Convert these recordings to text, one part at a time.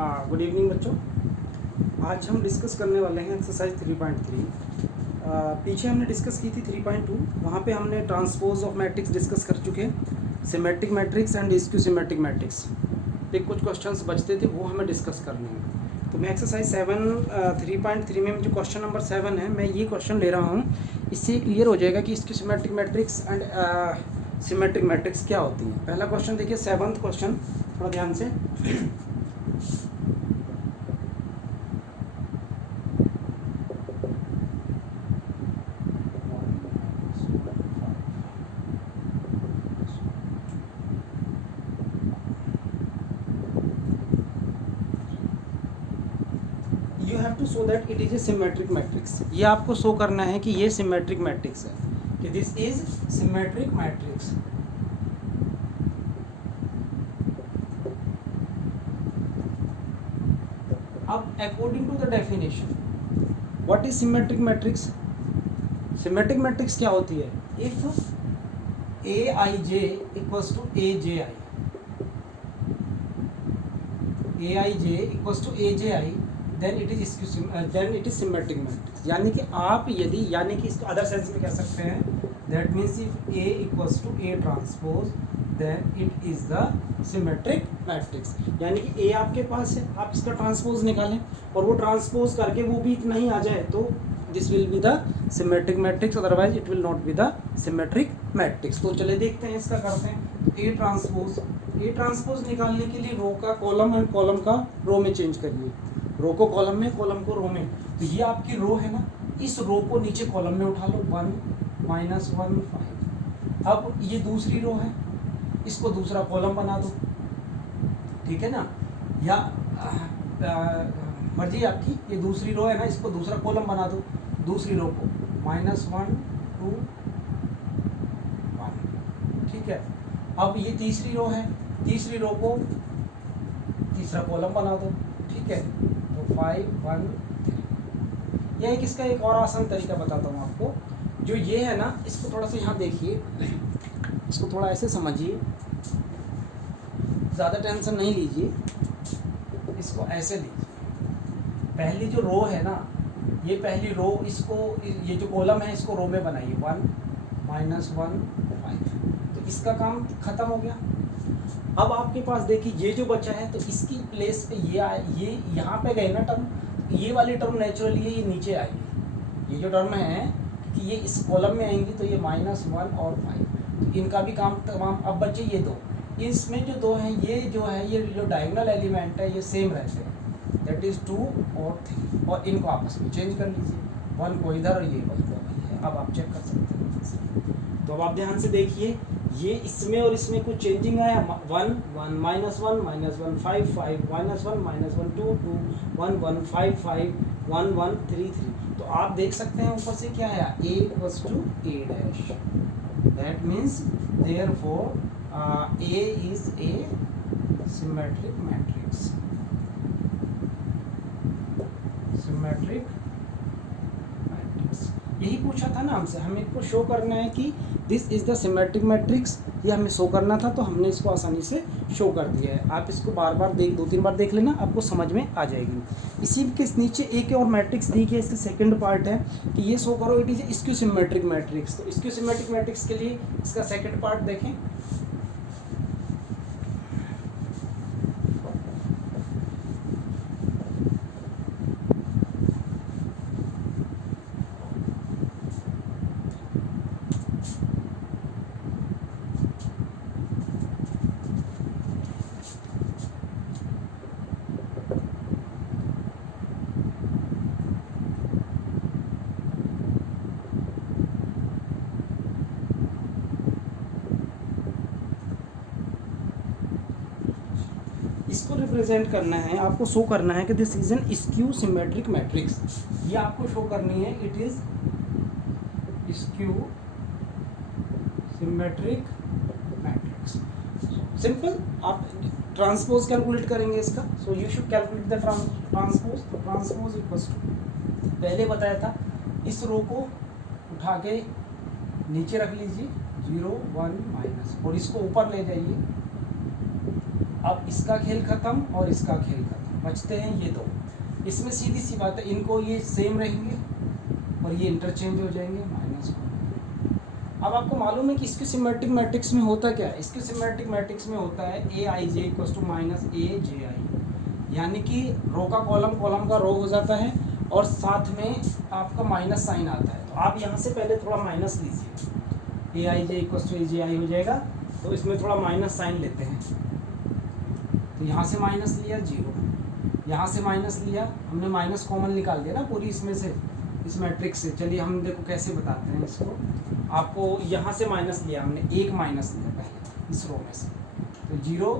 Good evening बच्चों। आज हम डिस्कस करने वाले हैं एक्सरसाइज 3.3। पीछे हमने डिस्कस की थी 3.2। वहाँ पे हमने ट्रांसपोज ऑफ मैट्रिक्स डिस्कस कर चुके हैं, symmetric matrix and skew symmetric matrix पे कुछ क्वेश्चंस बचते थे, वो हमें डिस्कस करने हैं। तो मैं एक्सरसाइज 3.3 में जो क्वेश्चन नंबर 7 है, मैं ये क्वेश्चन ले रहा हूँ। इससे क्लियर हो जाएगा कि skew symmetric matrix and symmetric matrix क्या होती हैं। पहला क्वेश्चन देखिए, 7th क्वेश्चन, थोड़ा ध्यान से। You have to show that it is a symmetric matrix. ये आपको शो करना है कि ये सिमेट्रिक मैट्रिक्स है, कि दिस इज सिमेट्रिक मैट्रिक्स। अब according to the definition, what is symmetric matrix? Symmetric matrix क्या होती है? If A I J equals to A J I, A I J equals to A J I, then it is symmetric matrix. यानी कि आप यदि, यानी कि इसको अदर सेंस में कह सकते हैं, that means if A equals to A transpose then it is the symmetric matrix. यानी कि ए आपके पास है, आप इसका ट्रांसपोज निकालें और वो ट्रांसपोज करके वो भी इतना ही आ जाए तो this will be the symmetric matrix, otherwise it will not be the symmetric matrix. तो चले देखते हैं, इसका करते हैं। ए ट्रांसपोज निकालने के लिए रो का कॉलम एंड कॉलम का रो में चेंज करिए। रो को कॉलम में, कॉलम को रो में। तो ये आपकी रो है ना, इस रो को नीचे कॉलम में उठा लो, 1 -1 5। अब ये दूसरी रो है, इसको दूसरा कॉलम बना दो, ठीक है ना, या मर्जी आपकी। ये दूसरी रो है ना, इसको दूसरा कॉलम बना दो, दूसरी रो को -1 2 1, ठीक है। अब ये तीसरी रो है, तीसरी रो को तीसरा कॉलम बना दो, ठीक है। तो 5 1 3। यह इसका एक और आसान तरीका बताता हूँ आपको। जो ये है ना, इसको थोड़ा सा यहाँ देखिए, इसको थोड़ा ऐसे समझिए, ज़्यादा टेंशन नहीं लीजिए, इसको ऐसे लीजिए। पहली जो रो है ना, ये पहली रो, इसको, ये जो कॉलम है इसको रो में बनाइए, 1 -1 5। तो इसका काम खत्म हो गया। अब आपके पास देखिए ये जो बचा है, तो इसकी प्लेस पे ये यहाँ पे गए ना टर्म, ये वाली टर्म नेचुरली है, ये नीचे आएगी। ये जो टर्म है कि ये इस कॉलम में आएंगी, तो ये -1 और 5, तो इनका भी काम तमाम। अब बचे ये दो, इसमें जो दो हैं, ये जो है, ये जो डायगोनल एलिमेंट है, ये सेम रहते हैं, दैट इज़ 2 और 3, और इनको आपस में चेंज कर लीजिए, 1 को इधर और ये को इधर है। अब आप चेक कर सकते हैं। तो अब आप ध्यान से देखिए, ये इसमें और इसमें कुछ चेंजिंग आया, 1 1 -1 -1 5 5 -1 -1 2 2 1 1 5 5 1 1 3 3। तो आप देख सकते हैं ऊपर से क्या आया, a equals to a dash. That means therefore a is a symmetric matrix. Symmetric matrix यही पूछा था ना हमसे, हमें को शो करना है कि this is the symmetric matrix. ये हमें शो करना था, तो हमने इसको आसानी से शो कर दिया है। आप इसको बार बार 2-3 बार देख लेना, आपको समझ में आ जाएगी। इसी के नीचे एक और मैट्रिक्स दी गई है, इसका सेकंड पार्ट है कि ये शो करो it is skew symmetric matrix. तो स्क्यू सिमेट्रिक मैट्रिक्स के लिए इसका सेकंड पार्ट देखें। इसको रिप्रेजेंट करना है, आपको शो करना है कि this is an skew symmetric matrix. ये आपको शो करनी है, it is skew symmetric matrix. Simple, आप ट्रांसपोज कैलकुलेट करेंगे इसका। So you should calculate the transpose. तो ट्रांसपोज इक्वल्स टू, पहले बताया था, इस रो को उठा के नीचे रख लीजिए, 0 1 -, और इसको ऊपर ले जाइए। अब इसका खेल खत्म और इसका खेल खत्म, बचते हैं ये दो। इसमें सीधी सी बात है, इनको ये सेम रहेंगे और ये इंटरचेंज हो जाएंगे -1। अब आपको मालूम है कि इसके सिमेट्रिक मैट्रिक्स में होता क्या है, इसके सिमेट्रिक मैट्रिक्स में होता है Aij = -Aj, यानी कि रो का कॉलम का रो हो जाता है और साथ में आपका माइनस साइन आता है। तो आप यहाँ से पहले थोड़ा माइनस लीजिए, Aij = Aj हो जाएगा, तो इसमें थोड़ा माइनस साइन लेते हैं। तो यहाँ से माइनस लिया 0, यहाँ से माइनस लिया, हमने माइनस कॉमन निकाल दिया ना पूरी इसमें से, इस मैट्रिक्स से। चलिए हम देखो कैसे बताते हैं इसको। आपको यहाँ से माइनस लिया हमने, एक माइनस लिया पहले इस रो में से, तो 0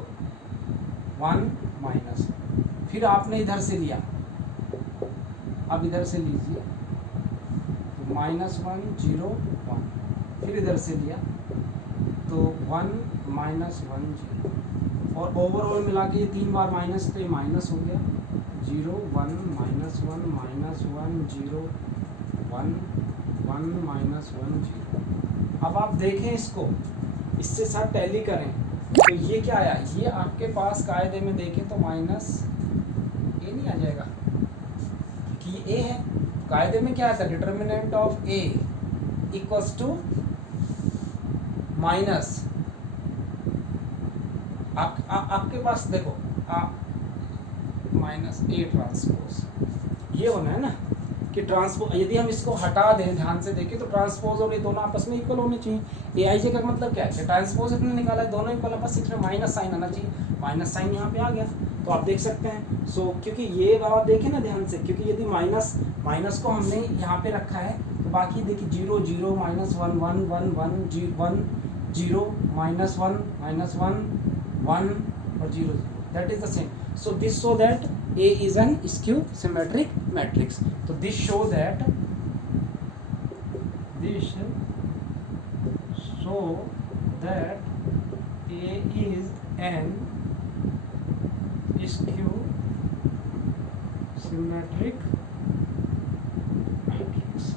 1 माइनस, फिर आपने इधर से लिया, अब इधर से लीजिए, तो -1 0 1, फिर इधर से लिया तो 1 -1 0, और ओवरऑल मिला के ये 3 बार माइनस, तो ये माइनस हो गया 0 1 -1 -1 0 1 1 -1 0। अब आप देखें इसको, इससे साथ टैली करें तो ये क्या आया, ये आपके पास कायदे में देखें तो माइनस ए नहीं आ जाएगा, क्योंकि ये ए है। कायदे में क्या आता है, determinant of A equals to minus, आपके पास देखो -a ट्रांसपोज, ये होना है ना कि ट्रांसपोज, यदि हम इसको हटा दें, ध्यान से देखें तो ट्रांसपोज और ये दोनों आपस में इक्वल होने चाहिए। Aij का मतलब क्या है, ट्रांसपोज इसने निकाला है, दोनों इक्वल, बस इसमें माइनस साइन आना चाहिए, माइनस साइन यहाँ पे आ गया। तो आप देख सकते हैं, सो क्योंकि ये आप देखें ना ध्यान से, क्योंकि यदि माइनस को हमने यहाँ पे रखा है, तो बाकी देखिए 0 0 -1 1 1 1 1 0 -1 1 और 0 0, that is the same. So this show that A is an skew symmetric matrix. So this show that A is an skew symmetric matrix.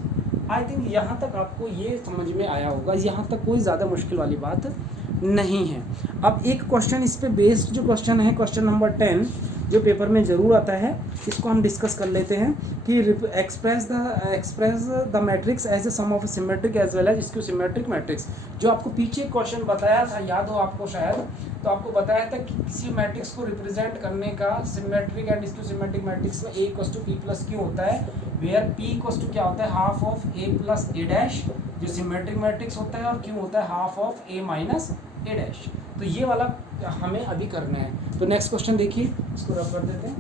I think यहाँ तक आपको ये समझ में आया होगा, यहाँ तक कोई ज़्यादा मुश्किल वाली बात नहीं है। अब एक क्वेश्चन इस पे बेस्ड जो क्वेश्चन है, क्वेश्चन नंबर 10 जो पेपर में ज़रूर आता है, इसको हम डिस्कस कर लेते हैं कि express the matrix as a sum of symmetric as well as skew symmetric matrix. जो आपको पीछे क्वेश्चन बताया था, याद हो आपको शायद, तो आपको बताया था कि किसी मैट्रिक्स को रिप्रेजेंट करने का symmetric and skew symmetric matrix में A = P + Q होता है, वेयर P = क्या होता है, हाफ ऑफ A + A' जो सिमेट्रिक मैट्रिक्स होता है, और Q होता है हाफ ऑफ A - A'। तो ये वाला हमें अभी करना है। तो नेक्स्ट क्वेश्चन देखिए, इसको रफ कर देते हैं।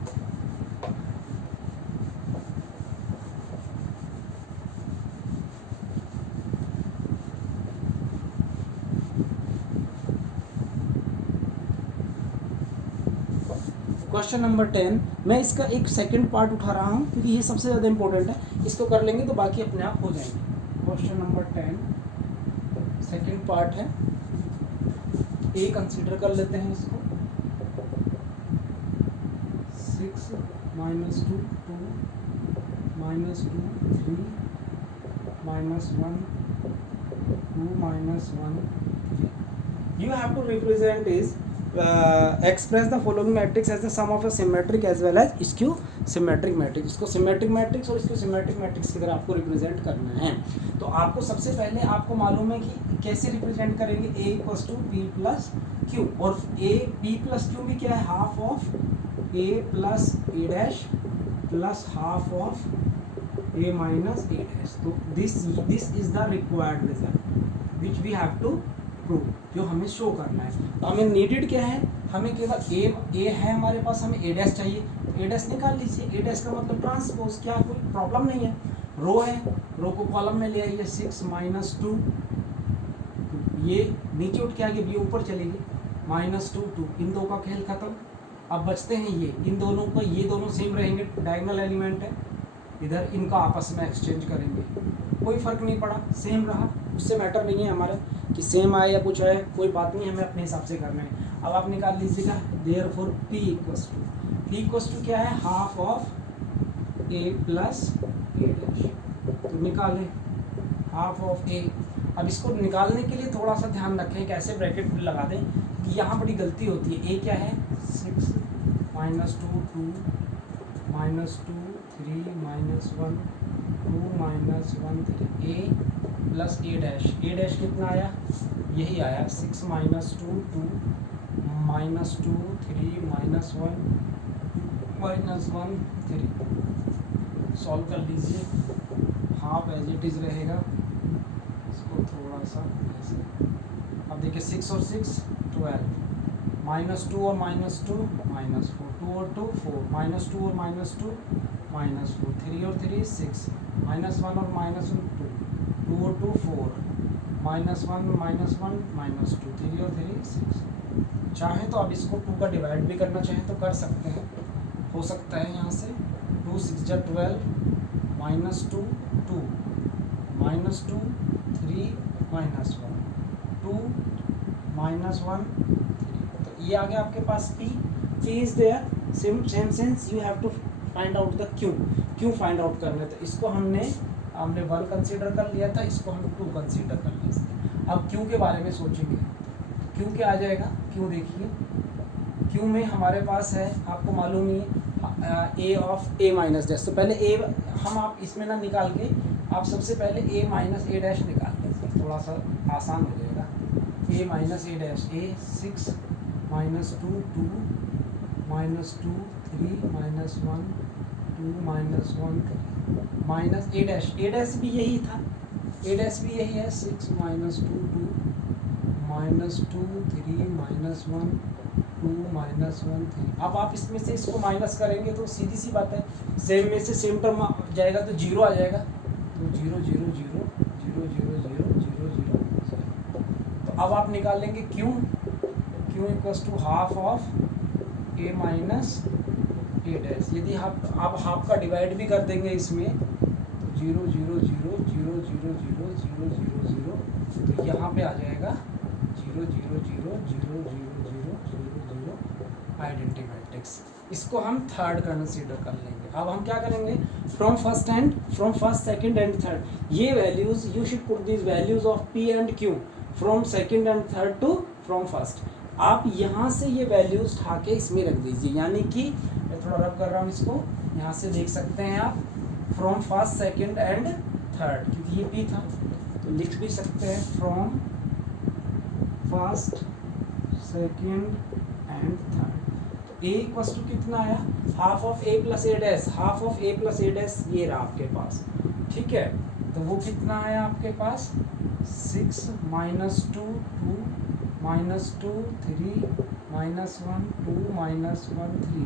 क्वेश्चन नंबर 10, मैं इसका एक सेकंड पार्ट उठा रहा हूँ क्योंकि ये सबसे ज़्यादा इंपॉर्टेंट है, इसको कर लेंगे तो बाकी अपने आप हो जाएंगे। क्वेश्चन नंबर 10 सेकंड पार्ट है, ए कंसीडर कर लेते हैं इसको, 6 -2 2 -2 3 -1 2 -1 3। You have to represent is express the following matrix as the sum of a symmetric as well as skew symmetric matrix। इसको सिमेट्रिक मैट्रिक्स और इसको सिमेट्रिक मैट्रिक्स की तरह आपको रिप्रेजेंट करना है। तो आपको सबसे पहले आपको मालूम है कि कैसे रिप्रेजेंट करेंगे, A = P + Q, और P + Q भी क्या है, half of A + A' plus half of A - A'। तो this is the required result which we have to prove, जो हमें शो करना है। तो हमें नीडेड क्या है, हमें केवल ए है हमारे पास, हमें A' चाहिए, तो A' निकाल लीजिए। A' का मतलब ट्रांसपोज, क्या कोई प्रॉब्लम नहीं है। रो है, रो को कॉलम में ले आइए, 6 - 2, ये नीचे उठ के आगे, ये ऊपर चलेगी, -2 2, इन दो का खेल खत्म। अब बचते हैं ये, इन दोनों का, ये दोनों सेम रहेंगे, डायगोनल एलिमेंट है इधर, इनका आपस में एक्सचेंज करेंगे, कोई फ़र्क नहीं पड़ा, सेम रहा, उससे मैटर नहीं है हमारा कि सेम आए या कुछ आए, कोई बात नहीं, हमें अपने हिसाब से करना है। अब आप निकाल लीजिएगा, देयरफॉर P = क्या है, हाफ ऑफ A + A'। तो निकालें हाफ ऑफ A। अब इसको निकालने के लिए थोड़ा सा ध्यान रखें, कैसे ब्रैकेट लगा दें कि यहाँ बड़ी गलती होती है। A क्या है, 6 -2 2 -2 3 -1 2 -1 3 a प्लस a डैश कितना आया, यही आया 6 -2 2 -2 3 -1 -1 3। सॉल्व कर लीजिए, हाफ एज इट इज़ रहेगा, इसको थोड़ा सा ऐसे। अब देखिए 6 और 6 12, -2 और -2 -4, 2 और 2 4, -2 और -2 -4, 3 और 3 6, -1 और -1 2, 2 और 2 4, -1 -2, 3 और 3 6। चाहे तो आप इसको 2 का डिवाइड भी करना चाहें तो कर सकते हैं, हो सकता है यहाँ से 2 6 जा 12 -2 2 -2 3 -1 2 -1 3। तो ये आ गया आपके पास P is there. Same sense you have to find out the Q find out करना है। तो इसको हमने 1 कंसीडर कर लिया था, इसको हम 2 कंसीडर कर लेते हैं। अब Q के बारे में सोचेंगे, Q क्या आ जाएगा, Q देखिए Q में हमारे पास है, आपको मालूम ही है A of A minus dash. तो पहले A हम आप इसमें ना निकाल के आप सबसे पहले A माइनस A डैश निकाल लेते हैं, थोड़ा सा आसान हो जाएगा। A minus A dash, A 6 -2 2 -2 3 -1 2 -1 minus A dash भी यही था, A डैश भी यही है 6 -2 2 -2 3 -1 2 -1 3। अब आप इसमें से इसको माइनस करेंगे तो सीधी सी बात है, सेम में से सेम टर्म जाएगा तो 0 आ जाएगा, तो 0 0 0 0 0 0 0 0 0। तो अब आप निकाल लेंगे Q equals to half of A minus A dash. यदि आप हाफ का डिवाइड भी कर देंगे इसमें तो 0 0 0 0 0 0 0 0 0, तो यहाँ पे आ जाएगा 0 0 0 0 0 0 आइडेंटिटी मैट्रिक्स। इसको हम थर्ड कंसीडर कर लेंगे। अब हम क्या करेंगे, from first second and third, ये values you should put this values of P and Q from second and third to from first. आप यहाँ से ये वैल्यूज उठा के इसमें रख दीजिए, यानी कि मैं थोड़ा रब कर रहा हूँ इसको, यहाँ से देख सकते हैं आप from first second and third, क्योंकि ये P था तो लिख भी सकते हैं from first second and third. तो A इक्वल्स टू कितना आया, half of A plus A dash, half of A plus A dash ये रहा आपके पास, ठीक है। तो वो कितना आया आपके पास 6 -2 2 -2 3 -1 2 -1 3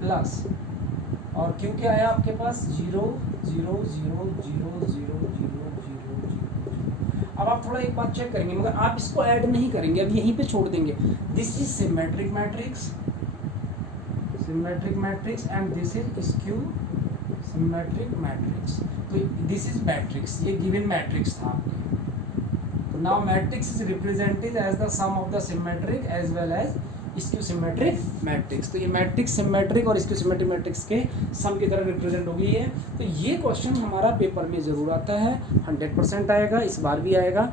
प्लस, और Q क्या आया आपके पास 0 0 0 0 0 0 0 0। अब आप थोड़ा एक बात चेक करेंगे, मगर आप इसको ऐड नहीं करेंगे, अब यहीं पे छोड़ देंगे। This is symmetric matrix and this is skew symmetric matrix. तो दिस इज मैट्रिक्स, ये गिवन मैट्रिक्स था आपके। Now matrix is represented as the sum of the symmetric as well as skew symmetric matrix. तो ये matrix symmetric और skew symmetric matrix के sum की तरह रिप्रेजेंट हो गई है। तो ये क्वेश्चन हमारा पेपर में ज़रूर आता है, 100% आएगा, इस बार भी आएगा।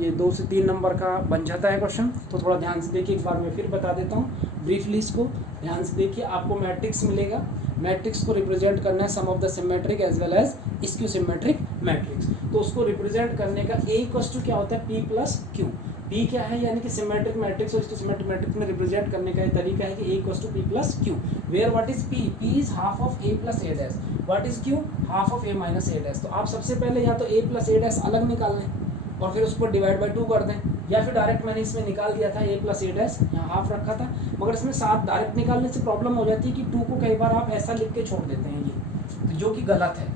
ये 2 से 3 नंबर का बन जाता है क्वेश्चन। तो थोड़ा ध्यान से देखिए, एक बार मैं फिर बता देता हूँ ब्रीफली, इसको ध्यान से देखिए। आपको मैट्रिक्स मिलेगा, मैट्रिक्स को रिप्रेजेंट करना है sum of the symmetric as well as skew symmetric matrix. तो उसको रिप्रेजेंट करने का A इक्वल्स टू क्या होता है, P प्लस Q। P क्या है, यानी कि सिमेट्रिक मैट्रिक्स और सिमेट्रिक मैट्रिक्स में रिप्रेजेंट करने का ये तरीका है कि A equals to P plus Q, where what is P is half of A plus A dash, what is Q half of A minus A dash. तो आप सबसे पहले या तो A प्लस A डैश अलग निकाल लें और फिर उसको डिवाइड बाई 2 कर दें, या फिर डायरेक्ट मैंने इसमें निकाल दिया था A प्लस A डैश, यहाँ हाफ रखा था, मगर इसमें साथ डायरेक्ट निकालने से प्रॉब्लम हो जाती है कि 2 को कई बार आप ऐसा लिख के छोड़ देते हैं ये, तो जो कि गलत है,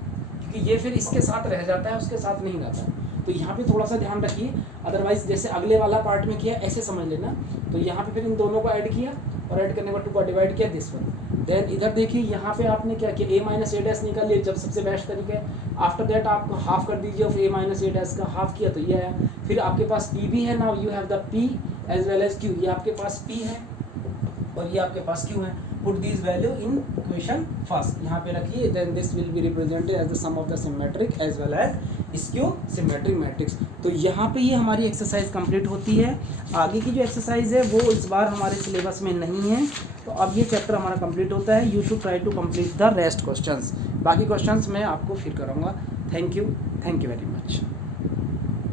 क्योंकि ये फिर इसके साथ रह जाता है, उसके साथ नहीं रहता। तो यहाँ पे थोड़ा सा ध्यान रखिए, अदरवाइज जैसे अगले वाला पार्ट में किया ऐसे समझ लेना। तो यहाँ पे फिर इन दोनों को ऐड किया और ऐड करने के बाद 2 का डिवाइड किया दिस वन। देन इधर देखिए, यहाँ पे आपने क्या किया, A माइनस A डैश निकाल लिया, जब सबसे बेस्ट तरीका है। आफ्टर दैट आप हाफ कर दीजिए of A minus A dash का, हाफ किया तो ये आया। फिर आपके पास P भी है, now you have the P as well as Q। ये आपके पास P है और ये आपके पास Q है। Put this value in equation first, यहाँ पे रखिए, then this will be represented as the sum of the symmetric as well as skew symmetric matrix. तो यहाँ पे ये हमारी एक्सरसाइज कंप्लीट होती है। आगे की जो एक्सरसाइज है वो इस बार हमारे सिलेबस में नहीं है, तो अब ये चैप्टर हमारा कंप्लीट होता है। You should try to complete the rest questions. बाकी क्वेश्चंस मैं आपको फिर करूँगा। Thank you very much.